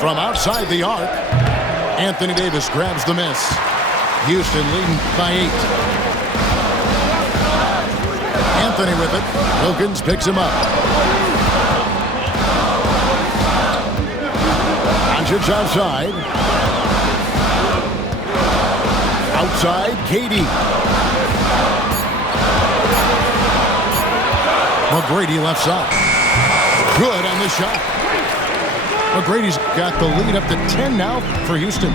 From outside the arc, Anthony Davis grabs the miss. Houston leading by 8. Anthony with it. Wilkins picks him up. Doncic outside. Outside, KD. McGrady left side. Good on the shot. McGrady's got the lead up to 10 now for Houston.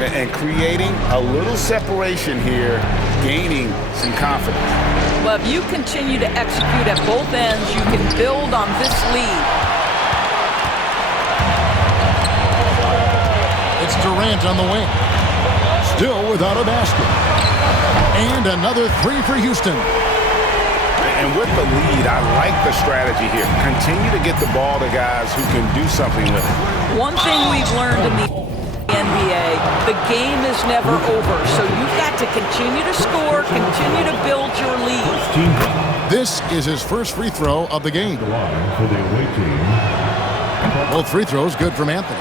And creating a little separation here, gaining some confidence. Well, if you continue to execute at both ends, you can build on this lead. It's Durant on the wing. Still without a basket. And another 3 for Houston. And with the lead, I like the strategy here. Continue to get the ball to guys who can do something with it. One thing we've learned in the NBA, the game is never over. So you've got to continue to score, continue to build your lead. This is his first free throw of the game. Both free throws good from Anthony.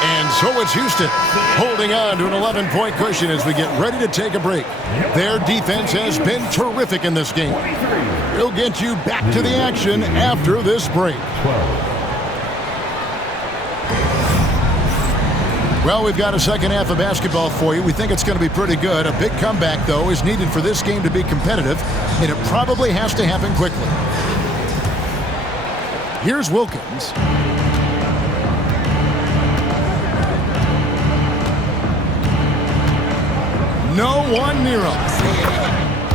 And so it's Houston holding on to an 11-point cushion as we get ready to take a break. Their defense has been terrific in this game. We'll get you back to the action after this break. Well, we've got a second half of basketball for you. We think it's going to be pretty good. A big comeback, though, is needed for this game to be competitive, and it probably has to happen quickly. Here's Wilkins. No one near him.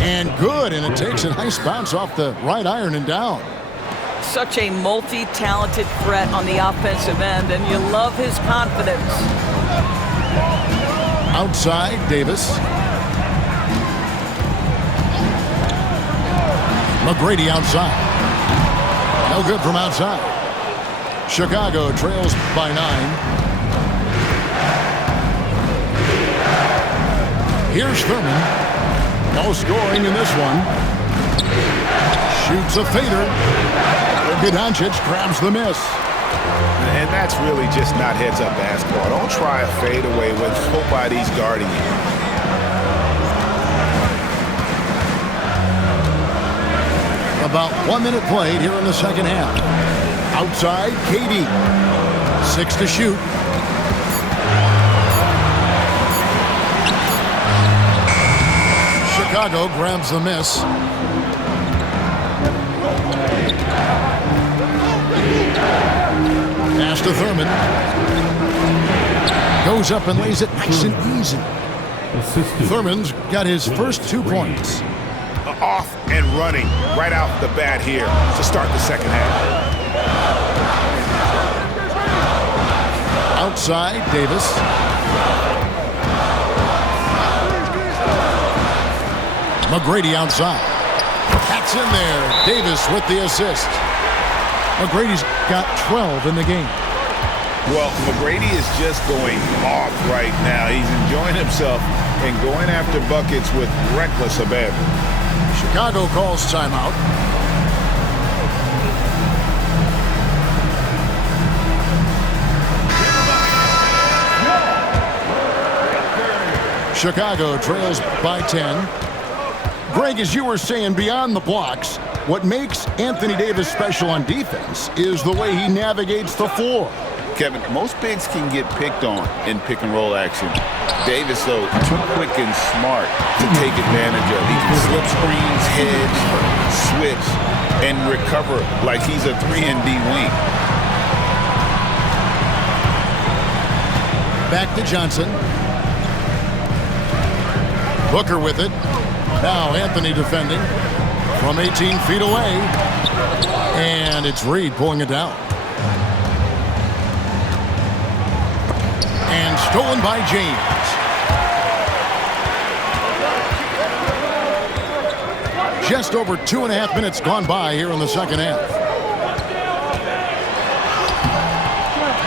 And good, and it takes a nice bounce off the right iron and down. Such a multi-talented threat on the offensive end, and you love his confidence. Outside, Davis. McGrady outside. No good from outside. Chicago trails by 9. Here's Thurman. No scoring in this one. Shoots a fader. Doncic grabs the miss. And that's really just not heads-up basketball. Don't try a fadeaway when nobody's guarding you. About 1 minute played here in the second half. Outside, KD. 6 to shoot. Chicago grabs the miss. Pass to Thurman. Goes up and lays it nice and easy. Thurman's got his first 2 points. Off and running right out the bat here to start the second half. Outside, Davis. McGrady outside. That's in there. Davis with the assist. McGrady's got 12 in the game. Well, McGrady is just going off right now. He's enjoying himself and going after buckets with reckless abandon. Chicago calls timeout. Chicago trails by 10. Greg, as you were saying, beyond the blocks, what makes Anthony Davis special on defense is the way he navigates the floor. Kevin, most bigs can get picked on in pick-and-roll action. Davis, though, too quick and smart to take advantage of. He can slip screens, hedge, switch, and recover like he's a 3-and-D wing. Back to Johnson. Booker with it. Now Anthony defending from 18 feet away. And it's Reed pulling it down. And stolen by James. Just over 2.5 minutes gone by here in the second half.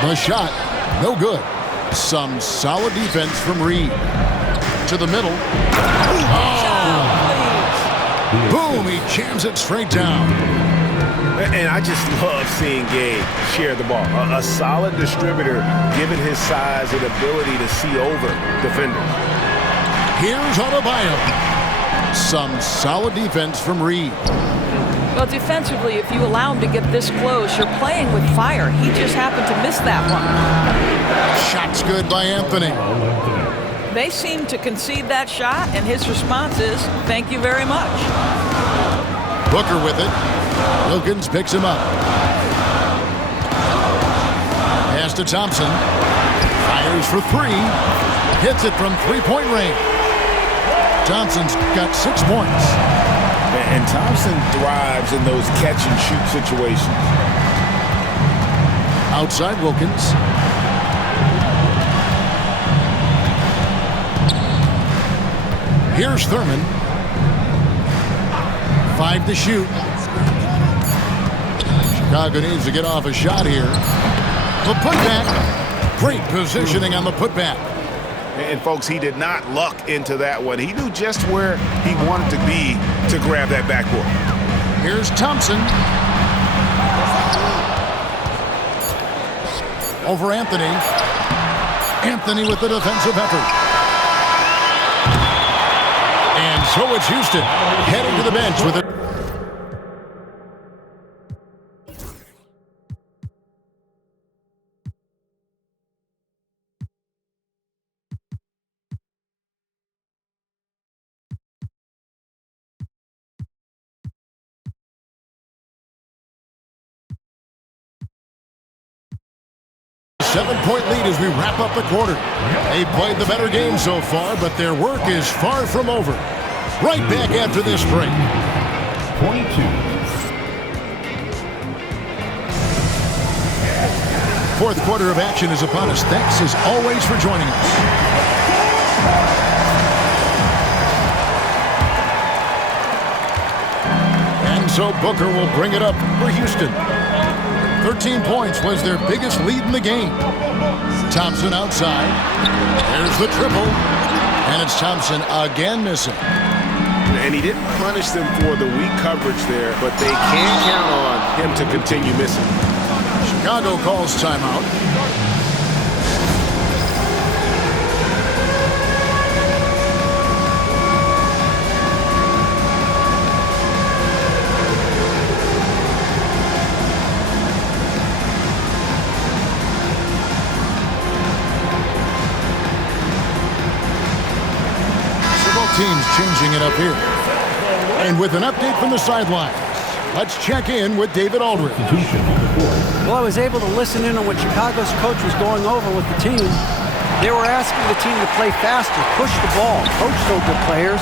The shot, no good. Some solid defense from Reed. To the middle. Oh! Boom, he jams it straight down. And I just love seeing Gabe share the ball. A solid distributor, given his size and ability to see over defenders. Here's Adebayo. Some solid defense from Reed. Well, defensively, if you allow him to get this close, you're playing with fire. He just happened to miss that one. Shot's good by Anthony. They seem to concede that shot, and his response is, thank you very much. Booker with it. Wilkins picks him up. Pass to Thompson. Fires for three. Hits it from three-point range. Thompson's got 6 points. And Thompson thrives in those catch-and-shoot situations. Outside Wilkins. Here's Thurman. 5 to shoot. Chicago needs to get off a shot here. The putback. Great positioning on the putback. And folks, he did not luck into that one. He knew just where he wanted to be to grab that backboard. Here's Thompson. Over Anthony. Anthony with the defensive effort. And so it's Houston heading to the bench with it. Seven-point lead as we wrap up the quarter. They played the better game so far, but their work is far from over. Right back after this break. 22. Fourth quarter of action is upon us. Thanks as always for joining us. And so Booker will bring it up for Houston. 13 points was their biggest lead in the game. Thompson outside. There's the triple. And it's Thompson again missing. And he didn't punish them for the weak coverage there, but they can count on him to continue missing. Chicago calls timeout. Teams changing it up here. And with an update from the sidelines, let's check in with David Aldridge. Well, I was able to listen in on what Chicago's coach was going over with the team. They were asking the team to play faster, push the ball. Coach told the players,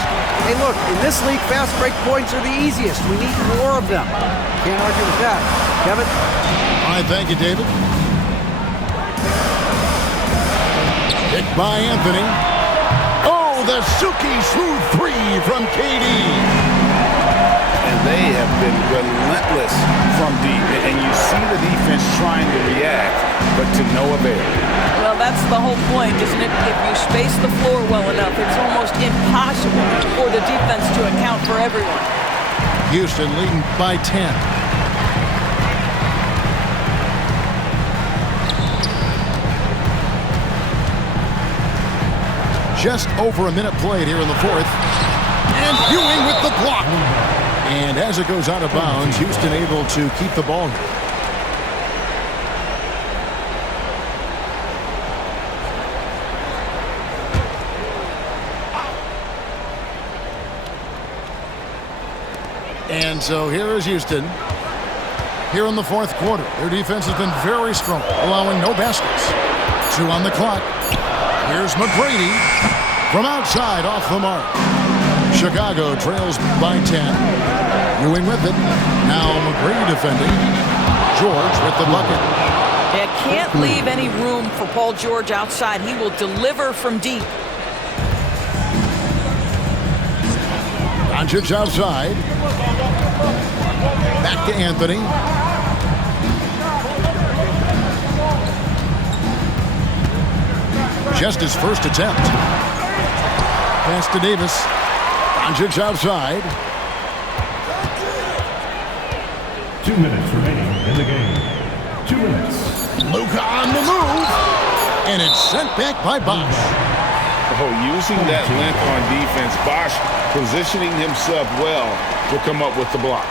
hey, look, in this league, fast break points are the easiest. We need more of them. Can't argue with that. Kevin? All right, thank you, David. Hit by Anthony. The Suki smooth three from KD. And they have been relentless from deep. And you see the defense trying to react, but to no avail. Well, that's the whole point, isn't it? If you space the floor well enough, it's almost impossible for the defense to account for everyone. Houston leading by 10. Just over a minute played here in the fourth. And Ewing with the block. And as it goes out of bounds, Houston able to keep the ball. And so here is Houston. Here in the fourth quarter, their defense has been very strong, allowing no baskets. 2 on the clock. Here's McGrady from outside off the mark. Chicago trails by 10. Ewing with it. Now McGrady defending. George with the bucket. They can't leave any room for Paul George outside. He will deliver from deep. Doncic outside. Back to Anthony. Just his first attempt. Pass to Davis. Doncic outside. 2 minutes remaining in the game. 2 minutes. Luka on the move. And it's sent back by Bosch. Oh, using that length on defense, Bosch positioning himself well to come up with the block.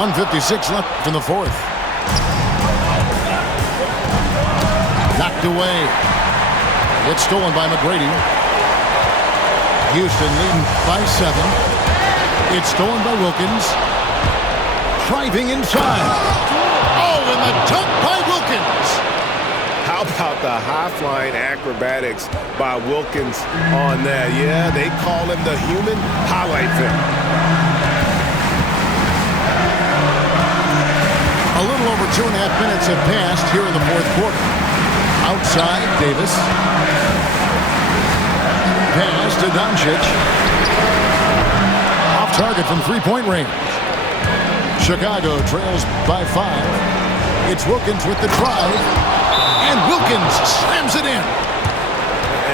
.156 left in the fourth. Knocked away. It's stolen by McGrady. Houston leading by 7. It's stolen by Wilkins. Driving inside. Oh, and the dunk by Wilkins. How about the high-flying acrobatics by Wilkins on that? Yeah, they call him the human highlight film. A little over 2.5 minutes have passed here in the fourth quarter. Outside, Davis. Pass to Doncic. Off target from three-point range. Chicago trails by 5. It's Wilkins with the drive. And Wilkins slams it in.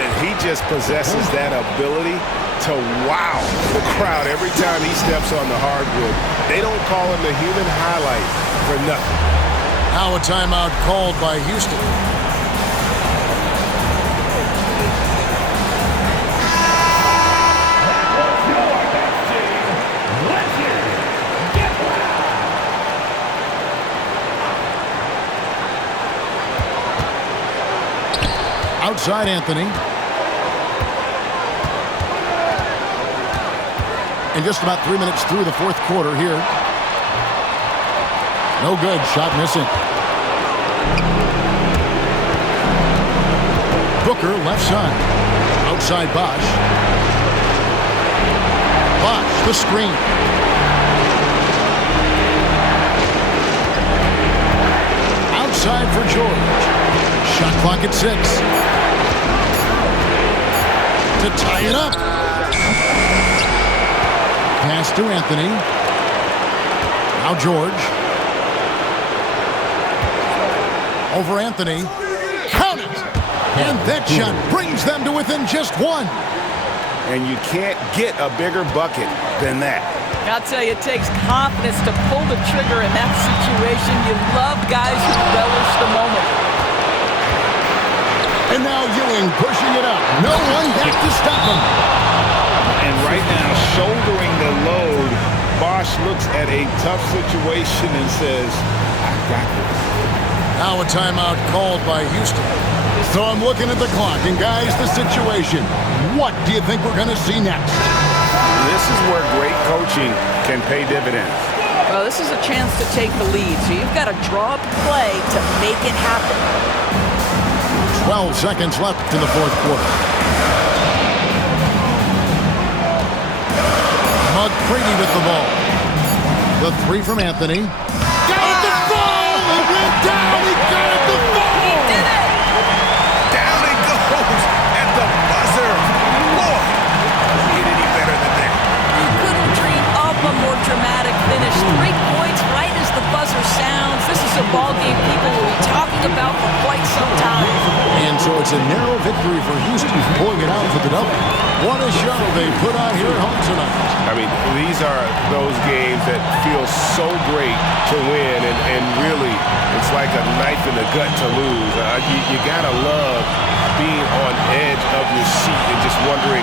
And he just possesses that ability to wow the crowd every time he steps on the hardwood. They don't call him the human highlight for nothing. Now a timeout called by Houston. Outside Anthony. And just about 3 minutes through the fourth quarter here. No good. Shot missing. Booker left side. Outside Bosch. Bosch, the screen. Outside for George. Shot clock at 6. To tie it up. Pass to Anthony. Now George. Over Anthony. Count it! And that shot brings them to within just 1. And you can't get a bigger bucket than that. I'll tell you, it takes confidence to pull the trigger in that situation. You love guys who relish the moment. And now Ewing pushing it up. No one back to stop him. And right now, shouldering the load, Bosch looks at a tough situation and says, I got this. Now a timeout called by Houston. So I'm looking at the clock, and guys, the situation. What do you think we're going to see next? This is where great coaching can pay dividends. Well, this is a chance to take the lead, so you've got to draw up a play to make it happen. 12 seconds left in the fourth quarter. McGrady with the ball. The 3 from Anthony. Got it to fall! It went down! He got it to fall! He did it! Down it goes at the buzzer. Boy, doesn't get any better than that. You couldn't dream up a more dramatic finish. 3 points right as the buzzer sounds. This is a ball game people will be talking about for quite some time. And so it's a narrow victory for Houston, pulling it out for the double. What a show they put on here at home tonight. I mean, these are those games that feel so great to win, and really, it's like a knife in the gut to lose. You gotta love being on edge of your seat and just wondering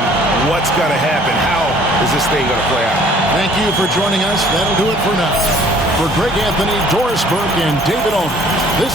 what's gonna happen. How is this thing gonna play out? Thank you for joining us. That'll do it for now. For Greg Anthony, Doris Burke, and David Owen, this